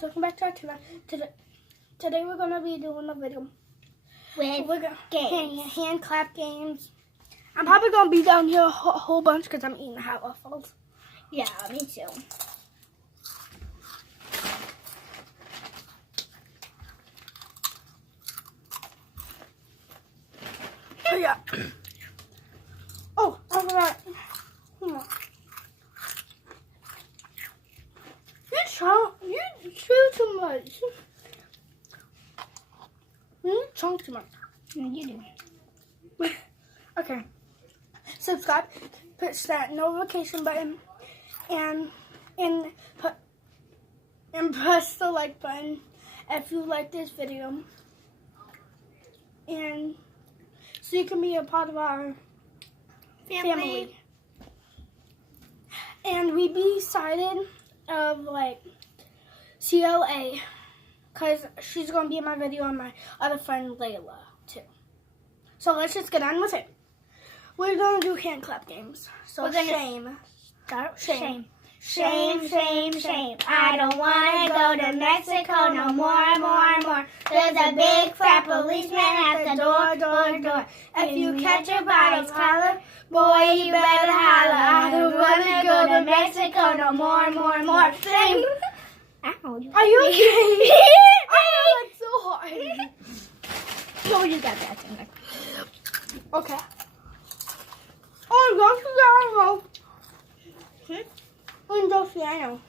guys, welcome back to our channel. Today we're gonna be doing a video with games. Hand clap games. I'm probably gonna be down here a whole bunch because I'm eating hot waffles. Yeah, me too. Oh yeah. Oh, I forgot. You chew too much. You chunk too much. You do. Okay. Subscribe, push that notification button, and press the like button if you like this video, and so you can be a part of our family. And we decided of like CLA, because she's gonna be in my video and my other friend Layla too. So let's just get on with it. We're gonna do hand clap games. So shame. Shame. Shame, shame, shame. I don't want to go to Mexico no more. There's a big fat policeman at the door. If you catch a by his collar, boy, you better holler. I don't want to go to Mexico no more. Shame. Ow, Are you okay? I know it's so hard. No, you got that thing. Okay. Oh, don't you go piano.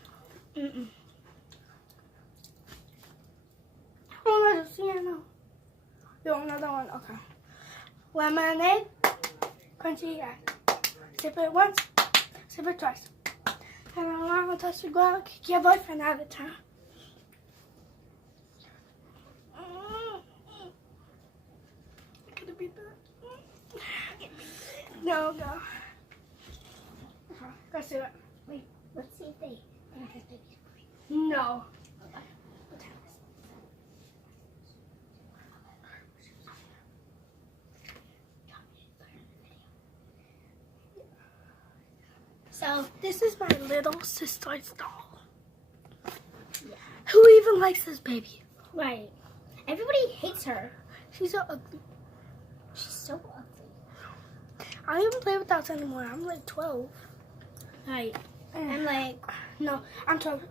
Oh, there's a piano. You want another one? Okay. Lemonade, crunchy ice. Sip it once, sip it twice. And I want to touch the ground, kick your boyfriend out of town. Could it be better? No. Okay, let's do it. Wait, let's see if they. No. So this is my little sister's doll. Yeah. Who even likes this baby? Right. Everybody hates her. She's so ugly. She's so ugly. I don't even play with dolls anymore. I'm like 12. Right. I'm like, no, I'm 12.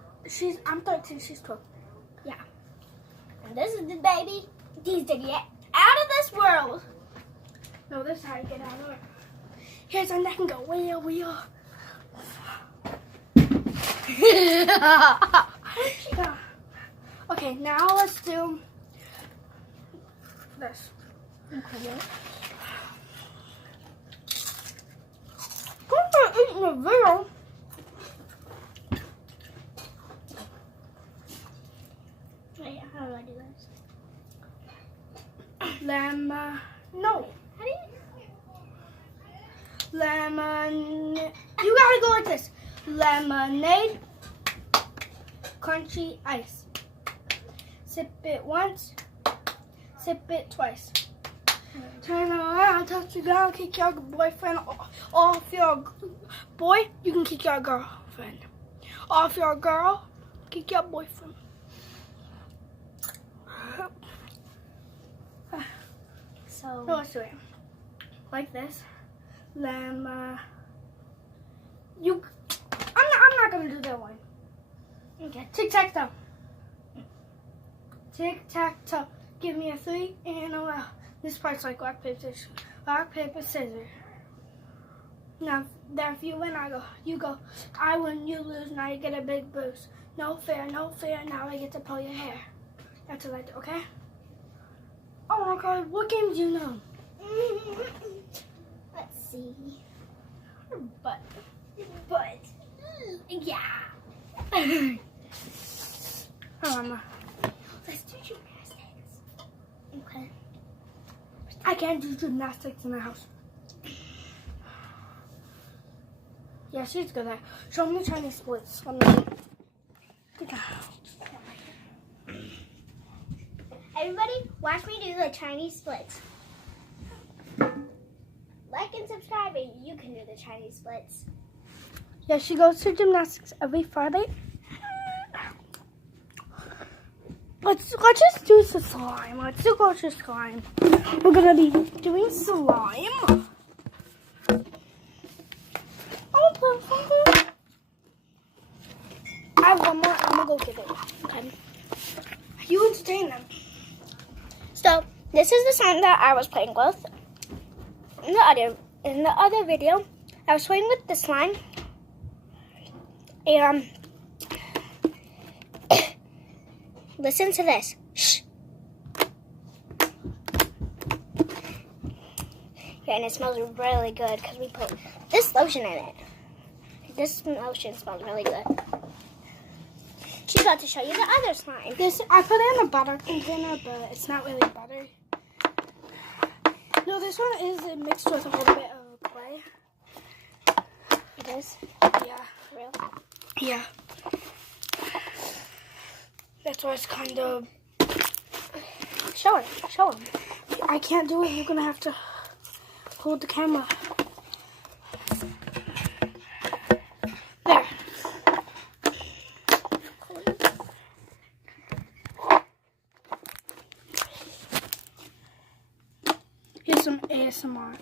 I'm 13. She's 12. yeah. And this is the baby. He's to get out of this world. No, this is how you get out of it. Here's our neck and go wheel. Okay, now let's do this. Okay. I'm eating a video. Wait, how do I do this? No. How do you? Lemonade. You gotta go like this. Lemonade, crunchy ice. Sip it once, sip it twice. Turn around, touch the ground, kick your boyfriend off your boy. You can kick your girlfriend off your girl. Kick your boyfriend. So let's do it like this. I'm not gonna do that one. okay. Tic tac toe. Tic tac toe. Give me a 3 and a well. This part's like rock paper scissors. Rock paper scissors. Now then, if you win, I go. You go. I win, you lose. Now you get a big boost. No fair. Now I get to pull your hair. That's what I do. Okay. Oh my God! What game do you know? Let's see. But. Yeah. Let's do gymnastics. Okay. I can't do gymnastics in the house. Yeah, she's good at it. Show me the Chinese splits. Everybody, watch me do the Chinese splits. Like and subscribe, and you can do the Chinese splits. Yeah, she goes to gymnastics every Friday. Let's just do some slime. Let's do just slime. We're gonna be doing slime. I have one more. I'm gonna go get it. Okay. You entertain them. So this is the slime that I was playing with. In the other video, I was playing with the slime. And listen to this. Shh. Yeah, and it smells really good because we put this lotion in it. This lotion smells really good. She's about to show you the other slime. I put it in a butter container, but it's not really buttery. No, this one is mixed with a little bit of clay. It is? Yeah. Real? Yeah. That's why it's kind of... Show her. Show him. I can't do it. You're going to have to hold the camera. There. Here's some ASMR.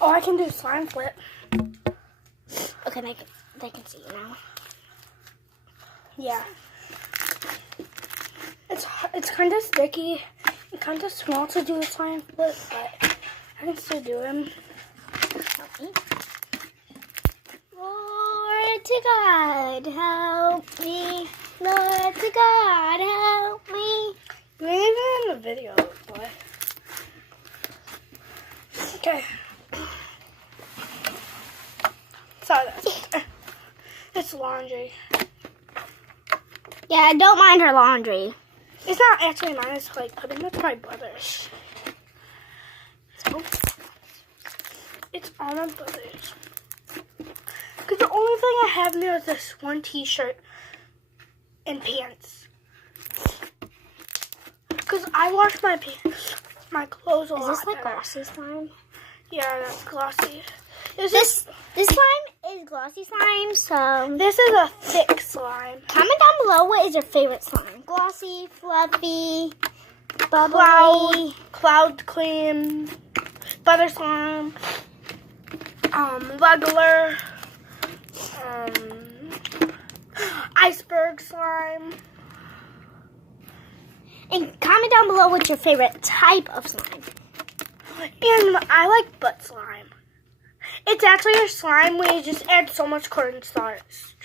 Oh, I can do slime flip. Okay, they can see you now. Yeah. It's kind of sticky and kind of small to do a slime flip, but I can still do them. Help me. Lord to God, help me. Lord to God, help me. You ain't even in the video, boy. Okay. Sorry, it's laundry. Yeah, I don't mind her laundry. It's not actually mine. It's like putting with my brother's. So it's all my brother's. Because the only thing I have now is this one T-shirt and pants. Because I wash my clothes a lot. Is this like better. glossy slime? Yeah, that's glossy. This slime is glossy slime, so This is a thick slime. comment down below what is your favorite slime. Glossy, fluffy, bubbly. Cloud cream, butter slime, regular, iceberg slime. And comment down below what's your favorite type of slime. And I like butt slime. It's actually a slime where you just add so much cornstarch.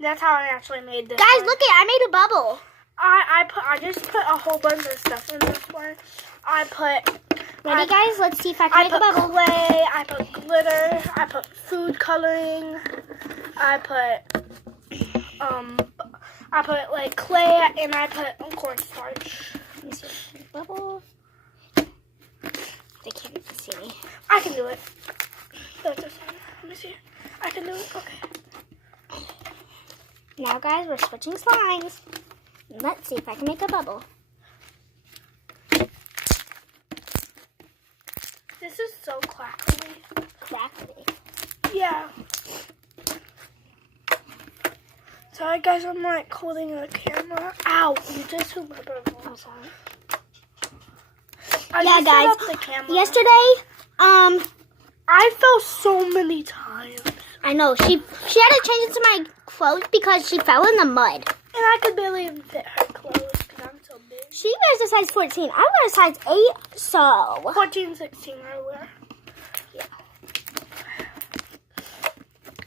That's how I actually made this. Guys, one. look it, I made a bubble. I just put a whole bunch of stuff in this one. Ready, guys? Let's see if I can make a put bubble. clay, I put glitter, I put food coloring, I put like clay, and I put cornstarch. Let me see. Bubble. They can't even see me. I can do it. That's just fine. Let me see. I can do it. Okay. Now, guys, we're switching slimes. Let's see if I can make a bubble. This is so crackly. Crackly. Yeah. Sorry, guys. I'm like holding the camera. Ow! You just threw my bubble. I'm sorry. I Yeah, just guys. set up the camera. Yesterday, I fell so many times. I know she had to change into my clothes because she fell in the mud. And I could barely even fit her clothes because I'm so big. She wears a size 14. I wear a size 8, so 14, 16 I wear. yeah.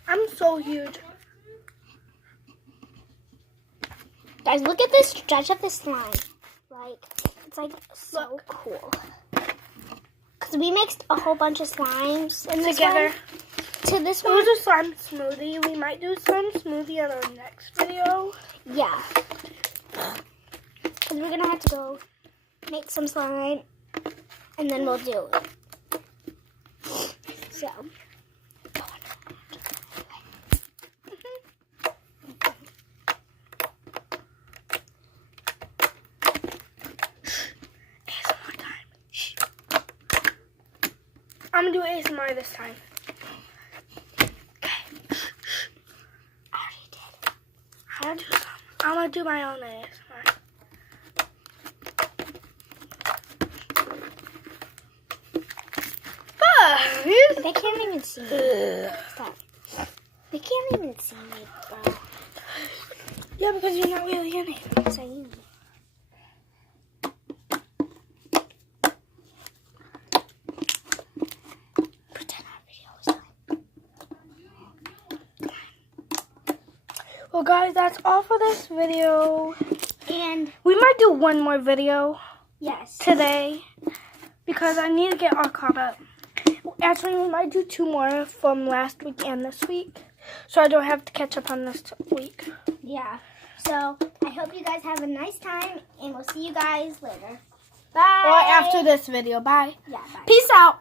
I'm so huge. Guys, look at this stretch of this slime. Like, it's like so Look. cool. Because we mixed a whole bunch of slimes in this Together. one to this It one. was a slime smoothie. We might do slime smoothie in our next video. Yeah. Because we're going to have to go make some slime. And then we'll do it. So. ASMR time. Shh. I'm going to do ASMR this time. I'll do some. I'm gonna do my own ASMR. They can't even see me. Stop. They can't even see me, bro. Yeah, because you're not really in it. Yes, I am. Pretend our video was done. Well, guys, that's all for this video. And We might do one more video yes, today because I need to get all caught up. Actually, we might do 2 more from last week and this week, so I don't have to catch up on this week. yeah. So I hope you guys have a nice time, and we'll see you guys later. Bye. Or after this video. Bye. Yeah. Bye. Peace out.